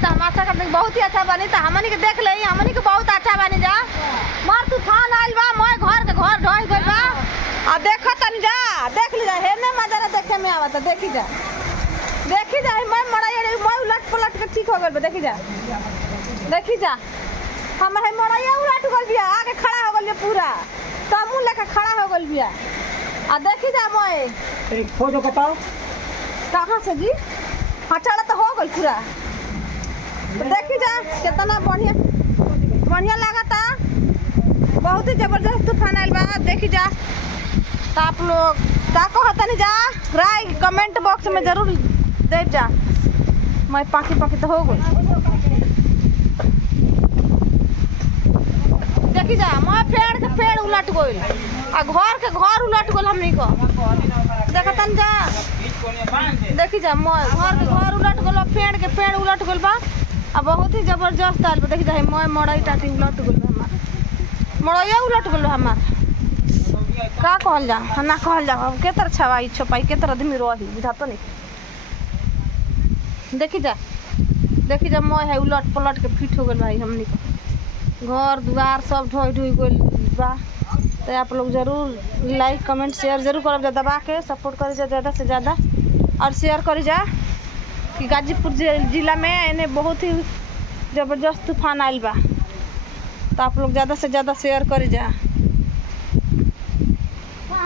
तो हमारा का बहुत ही अच्छा बनी। तो हमनी के देख ले, हमनी के बहुत अच्छा बनी जा। मार तूफान आइल बा, मैं घर के घर ढह गइल बा। आ देखो तनी जा, देख ली जा, हेने मजा देखे में आवत। देखी जा, देखी जा, मैं मड़ाई मैं उलट पलट के ठीक हो गइल बा। देखी जा, देखी जा, हम है मड़ाइया उलट गइल बिया, आगे खड़ा हो गइल बिया पूरा, तमु लेके खड़ा हो गइल बिया। आ देखी जा, मैं एक फोटो बताओ कहाँ से जी? हाँ चढ़ा तो हो गइल पूरा। देखी जा कितना बढ़िया बढ़िया लागता, बहुत ही जबरदस्त तूफान आइल बा। देखी जा, तो आप लोग का कहतनी जा, राय कमेंट बॉक्स में जरूर दे जा। मैं पाकी पाकी तो हो गई। देखी जा, मैं पेड़ के पेड़ उलट गइल, आ घर के घर उलट गइल हमनी को। देखतन जा, देखी जा, मैं घर के घर उलट गइल, पेड़ के पेड़ उलट गइल बा। आ बहुत ही जबरदस्त आइल बा। देखी जा, मैं मड़ई टाटी उलट गइल बा, हमार मड़ैया उलट गइल बा हमार। का कहल जा, ना कहल जा, अब के तरह छवाई छपाई के तरह आदमी रही बुझा तो नहीं। देखी जा, देखी जा, मैं है उलट पलट के फिट हो गइल भाई। हमनी को घर द्वार सब ढोई ढोई गइल बा। तो आप लोग जरूर लाइक कमेंट शेयर जरूर करब जा, दबा के सपोर्ट करी जा ज़्यादा से ज़्यादा, और शेयर करी जा कि गाजीपुर जिला में इन्हें बहुत ही ज़बरदस्त तूफान आइल बा। तो आप लोग ज़्यादा से ज़्यादा शेयर करी जा।